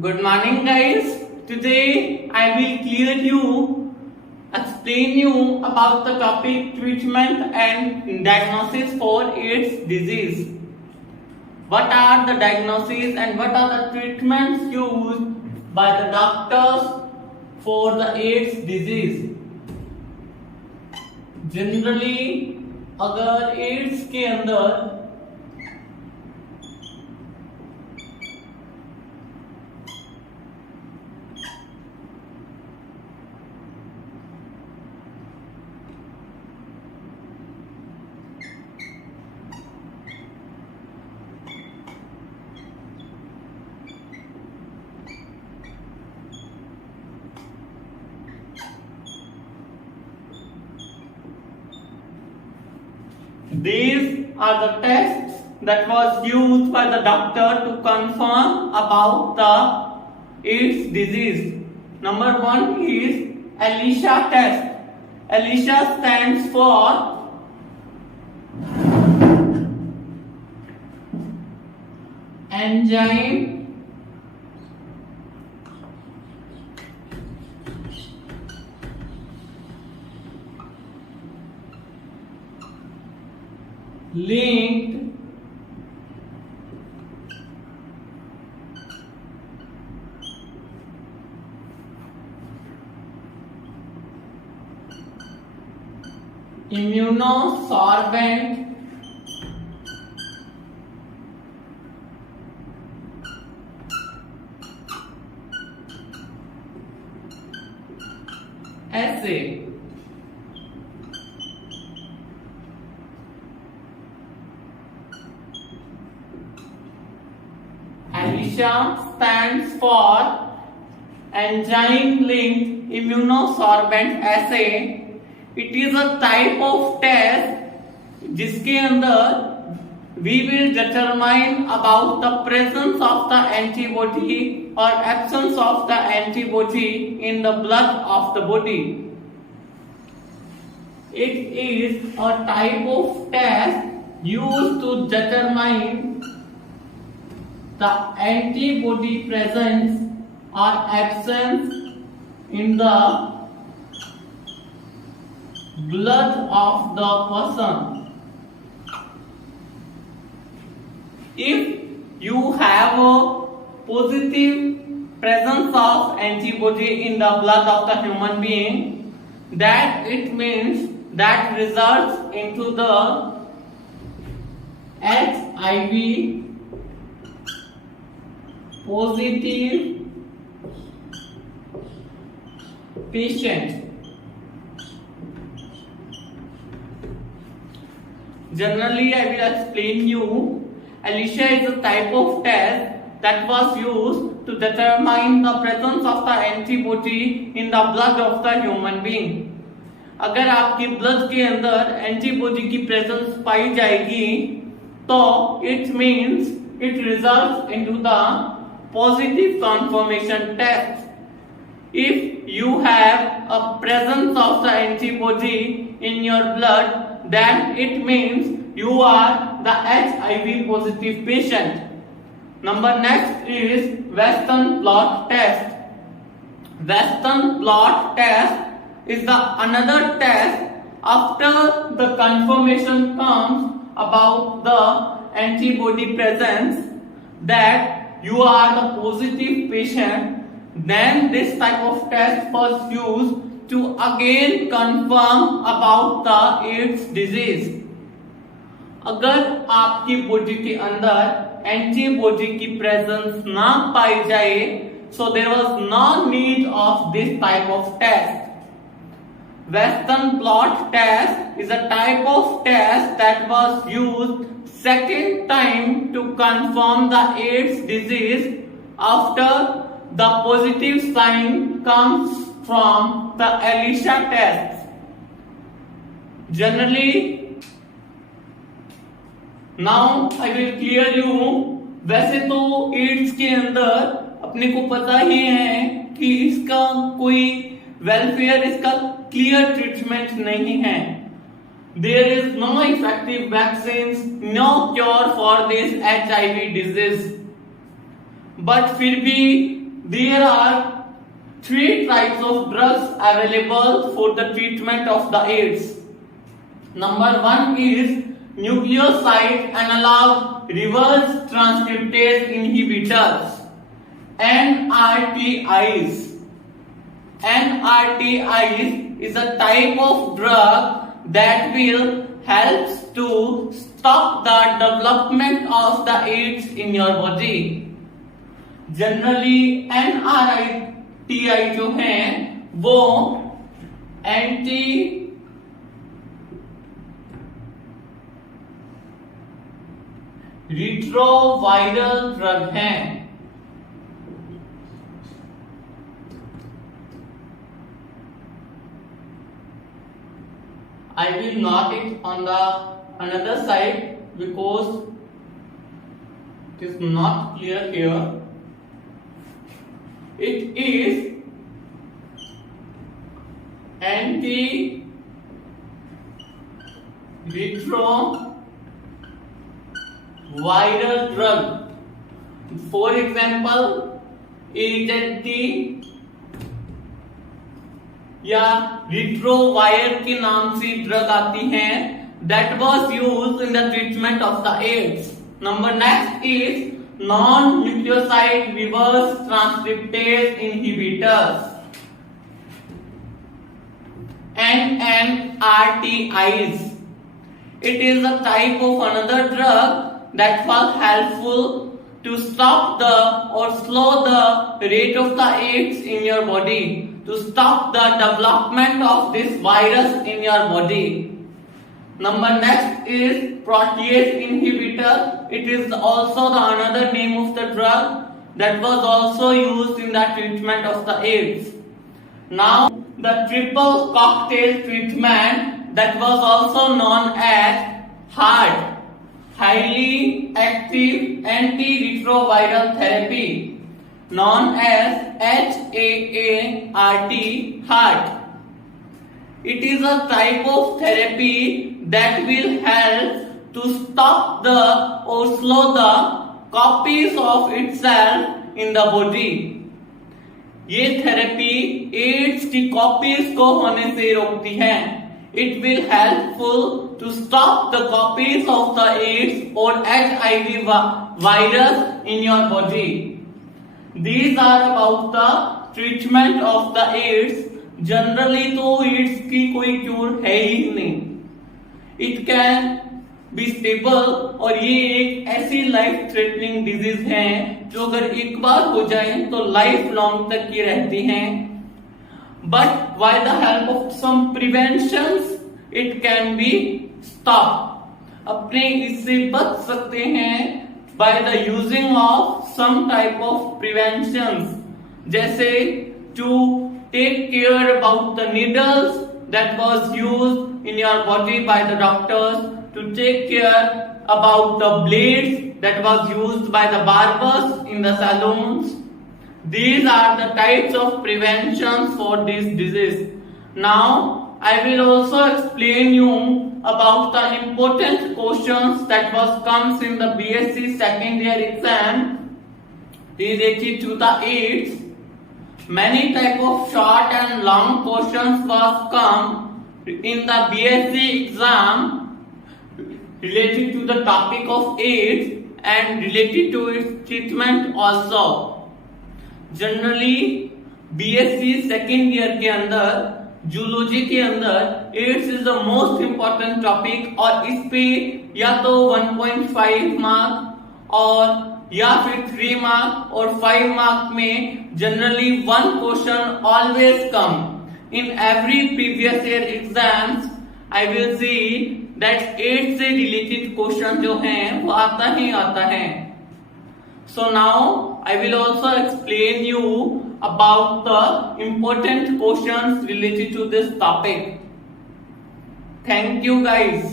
Good morning, guys. Today I will explain you about the topic treatment and diagnosis for AIDS disease. What are the diagnoses and what are the treatments used by the doctors for the AIDS disease? Generally, अगर AIDS के अंदर these are the tests that was used by the doctor to confirm about the AIDS disease. Number one is ELISA test. ELISA stands for enzyme linked immunosorbent assay. ELISA stands for enzyme-linked immunosorbent assay. It is a type of test जिसके अंदर we will determine about the presence of the antibody or absence of the antibody in the blood of the body. It is a type of test used to determine the antibody presence or absence in the blood of the person. If you have a positive presence of antibody in the blood of the human being, that it means that results into the HIV positive patient. Generally, I will explain you. ELISA is a type of test that was used to determine the presence of the antibody in the blood of the human being. अगर आपकी blood के अंदर antibody की presence पाई जाएगी तो it means it results into the positive confirmation test. If you have a presence of the antibody in your blood, then it means you are the HIV positive patient. Number next is Western blot test. Western blot test is the another test after the confirmation comes about the antibody presence that you are the positive patient. Then this type of test was used to again confirm about the AIDS disease. अगर आपकी body के अंदर antibody की presence ना पाई जाए, so there was no need of this type of test. Western blot test is a type of test that was used second time to confirm the AIDS disease after the positive sign comes from the ELISA test. Generally, now I will clear you. वैसे तो ads के अंदर अपने को पता ही है कि इसका कोई वेलफेयर, इसका क्लियर ट्रीटमेंट नहीं है. There is no effective vaccines, no cure for this HIV disease. But फिर भी there are three types of drugs available for the treatment of the AIDS. Number one is nucleoside analog reverse transcriptase inhibitors, NRTIs. NRTIs is a type of drug that will help to stop the development of the AIDS in your body. Generally NRTI जो हैं वो anti retroviral drug हैं. I will mark it on the another side because it is not clear here. It is anti-retroviral drug. For example, AZT या रिट्रोवायर के नाम से drug आती हैं that was used in the treatment of the AIDS. Number next is non-nucleoside reverse transcriptase inhibitors, NNRTIs. It is a type of another drug that was helpful to stop the or slow the rate of the AIDS in your body, to stop the development of this virus in your body. Number next is protease inhibitor. It is also the another name of the drug that was also used in the treatment of the AIDS. Now the triple cocktail treatment that was also known as HAART, highly active antiretroviral therapy, known as HAART. It is a type of therapy that will help to stop the or slow the copies of itself in the body. ये therapy ads की copies को होने से रोकती है. It will helpful to stop the copies of the AIDS or HIV virus in your body. These are about the treatment of the AIDS. Generally तो ads की कोई क्यूर है ही नहीं. इट कैन बी स्टेबल और ये एक ऐसी life threatening disease है जो अगर एक बार हो जाए तो लाइफ लॉन्ग तक ये रहती हैं. But by the help of some preventions it can be stop. अपने इससे बच सकते हैं by the using of some type of preventions, जैसे to take care about the needles that was used in your body by the doctors, to take care about the blades that was used by the barbers in the salons. These are the types of preventions for this disease. Now I will also explain you about the important questions that was comes in the BSc second year exam related to the AIDS. Many type of short and long questions was come in the BSc exam related to the topic of AIDS and related to its treatment also. Generally BSc second year के अंदर zoology के अंदर AIDS is the most important topic और इस पे या तो 1.5 mark और या फिर 3 मार्क और 5 मार्क में generally one question always come in every previous year exams. I will see that adds से रिलेटेड क्वेश्चन जो हैं वो आता ही आता है. So now I will also explain you about the important questions related to this topic. Thank you guys.